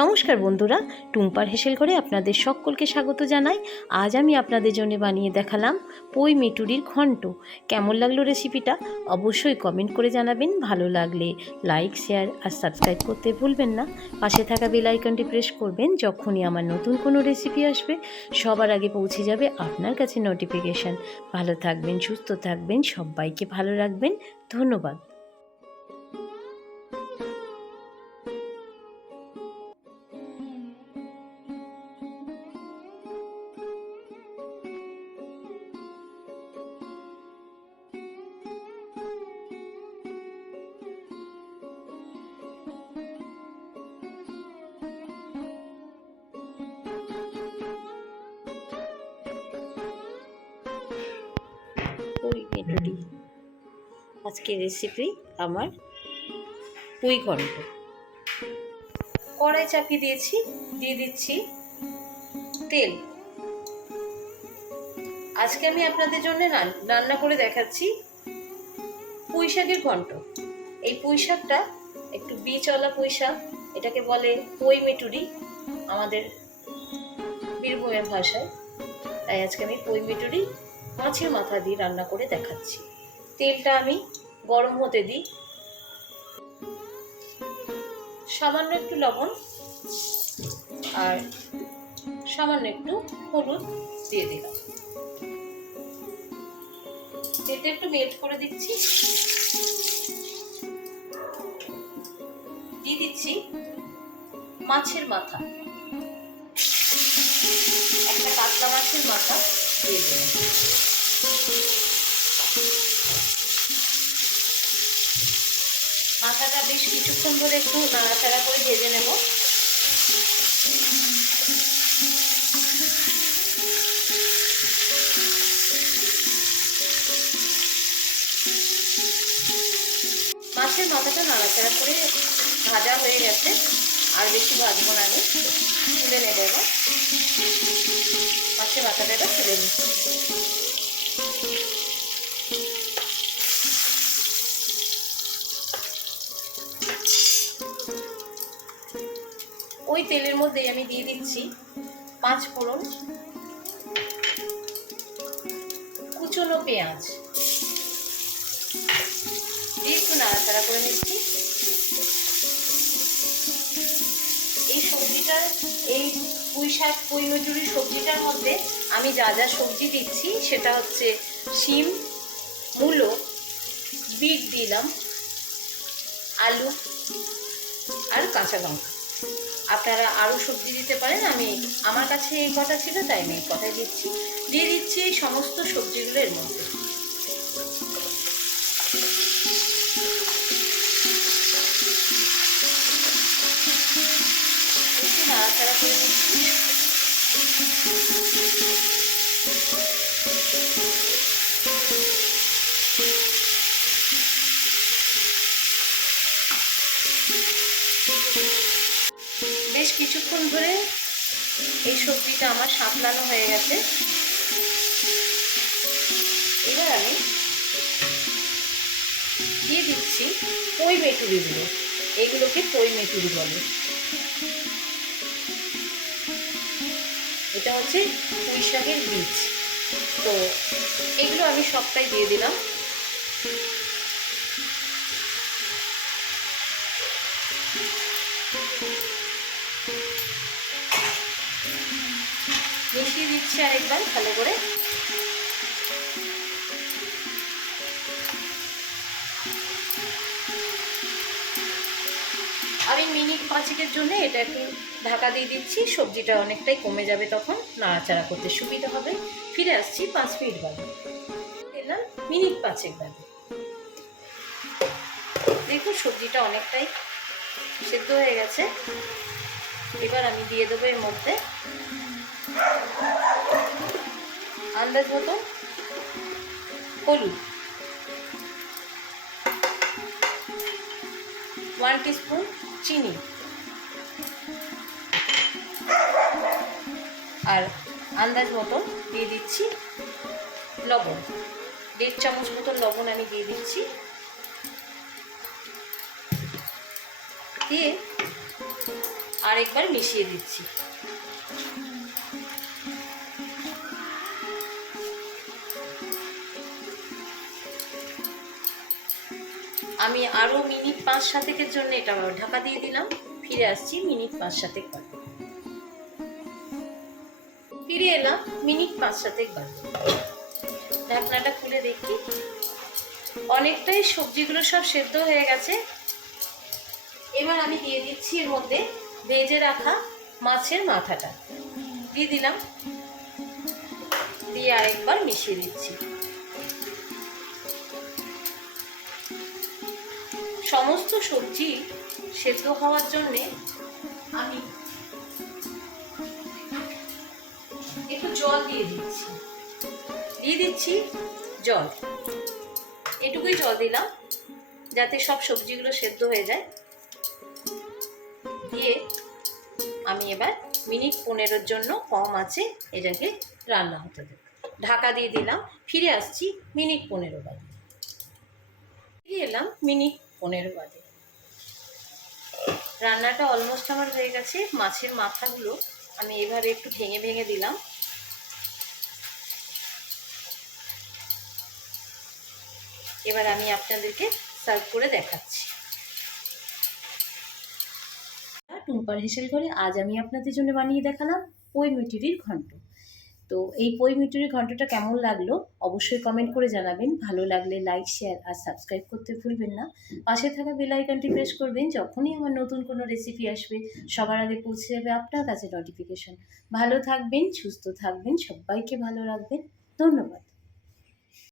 নমস্কার বন্ধুরা, টুম্পার হেসেল করে আপনাদের সকলকে স্বাগত জানাই। আজ আমি আপনাদের জন্য বানিয়ে দেখালাম পই মেটুরির ঘন্ট। কেমন লাগলো রেসিপিটা অবশ্যই কমেন্ট করে জানাবেন। ভালো লাগলে লাইক, শেয়ার আর সাবস্ক্রাইব করতে ভুলবেন না। পাশে থাকা বেল আইকনটি প্রেস করবেন। যখনই আমার নতুন কোনো রেসিপি আসবে সবার আগে পৌঁছে যাবে আপনার কাছে নোটিফিকেশান। ভালো থাকবেন, সুস্থ থাকবেন, সবাইকে ভালো রাখবেন। ধন্যবাদ। পুঁই মেটুরি আজকের রেসিপি আমার পুঁই ঘন্ট। কড়াই চাপিয়ে দিয়েছি, দিয়ে দিচ্ছি তেল। আজকে আমি আপনাদের জন্য রান্না করে দেখাচ্ছি পুঁই শাকের ঘন্ট। এই পুঁই শাকটা একটু বীজওয়ালা পুঁই শাক, এটাকে বলে পই মেটুরি আমাদের বীরভূমের ভাষায়। তাই আজকে আমি পই মেটুরি মাছের মাথা দিয়ে রান্না করে দেখাচ্ছি। তেলটা আমি গরম হতে দিই। সামান্য একটু লবণ আর সামান্য একটু হলুদ দিয়ে দিলাম। তেলটা একটু মেল্ট করে দিচ্ছি। দিয়ে দিচ্ছি মাছের মাথা, একটা কাতলা মাছের মাথা দিয়ে দিলাম। মাথাটা বেশ কিছুক্ষণ ধরে একটু নাড়াচাড়া করে ভেজে নেব। মাছের মাথাটা নাড়াচাড়া করে ভাজা হয়ে গেছে, আর বেশি ভাজবো না, আমি তুলে নেব। এবার মাছের মাথাটা এবার তুলে নিচ্ছি। ওই তেলের মধ্যেই আমি দিয়ে দিচ্ছি 5 ফোড়ন, কুচনো পেঁয়াজ দিয়ে একটু নাড়াচাড়া করে নিচ্ছি। এই সবজিটার, এই পুঁই শাক পই মেটুরি সবজিটার মধ্যে আমি যা যা সবজি দিচ্ছি সেটা হচ্ছে শিম, মূলো, বিট দিলাম, আলু আর কাঁচা লঙ্কা। আপনারা আরও সবজি দিতে পারেন, আমার কাছে এই কটা ছিল তাই আমি এই কটাই দিচ্ছি। দিয়ে দিচ্ছি এই সমস্ত সবজিগুলো এর মধ্যে। একটু নাড়াচাড়া করে নিচ্ছি। বেশ কিছুক্ষণ ধরে এই সবজিটা আমার সাঁতলানো হয়ে গেছে। এবার আমি দিয়ে দিচ্ছি পই মেটুরিগুলো। এগুলোকে পই মেটুরি বলে। এটা হচ্ছে পুঁই শাকের বীজ। তো এগুলো আমি সবটাই দিয়ে দিলাম। মিশিয়ে দিচ্ছি আরেকবার ভালো করে। আমি মিনিট 5-এর জন্য এটা একটু ঢাকা দিয়ে দিচ্ছি। সবজিটা অনেকটাই কমে যাবে, তখন নাড়াচাড়া করতে সুবিধা হবে। ফিরে আসছি 5 মিনিট বাদে। এলাম মিনিট 5 বাদে। দেখুন সবজিটা অনেকটাই সেদ্ধ হয়ে গেছে। এবার আমি দিয়ে দেবো এর মধ্যে আন্দাজ মতো হলুদ, 1 টিস্পুন চিনি আর আন্দাজ মতো দিয়ে দিচ্ছি লবণ। 1.5 চামচ মতো লবণ আমি দিয়ে দিচ্ছি। দিয়ে আরেকবার মিশিয়ে দিচ্ছি। আমি আরও মিনিট 5-7 জন্য এটা ঢাকা দিয়ে দিলাম। ফিরে আসছি মিনিট 5-7 পর। ফিরে এলাম মিনিট 5-7 পর। ঢাকনাটা খুলে দেখি, অনেকটাই সবজিগুলো সব সেদ্ধ হয়ে গেছে। এবার আমি দিয়ে দিচ্ছি এর মধ্যে ভেজে রাখা মাছের মাথাটা দিয়ে দিলাম, দিয়ে আরেকবার মিশিয়ে দিচ্ছি। সমস্ত সবজি সেদ্ধ হওয়ার জন্যে আমি একটু জল দিয়ে দিচ্ছি জল, এটুকুই জল দিলাম যাতে সব সবজিগুলো সেদ্ধ হয়ে যায়। দিয়ে আমি এবার মিনিট 15 জন্য কম আছে এটাকে রান্না হতে দেব। ঢাকা দিয়ে দিলাম। ফিরে আসছি মিনিট 15 বাদে। ফিরে এলাম মিনিট 15 বাদে। রান্নাটা অলমোস্ট আমার হয়ে গেছে। মাছের মাথাগুলো আমি এভাবে একটু ভেঙে ভেঙে দিলাম। এবার আমি আপনাদেরকে সার্ভ করে দেখাচ্ছি। টুম্পার হেসেল ঘরে আজ আমি আপনাদের জন্য বানিয়ে দেখালাম পই মিটুরির ঘন্ট। তো এই পই মিটুরির ঘন্টটা কেমন লাগলো অবশ্যই কমেন্ট করে জানাবেন। ভালো লাগলে লাইক, শেয়ার আর সাবস্ক্রাইব করতে ভুলবেন না। পাশে থাকা বেল আইকনটি প্রেস করবেন, যখনই আমার নতুন কোনো রেসিপি আসবে সবার আগে পৌঁছে যাবে আপনার কাছে নোটিফিকেশন। ভালো থাকবেন, সুস্থ থাকবেন, সবাইকে ভালো রাখবেন। ধন্যবাদ।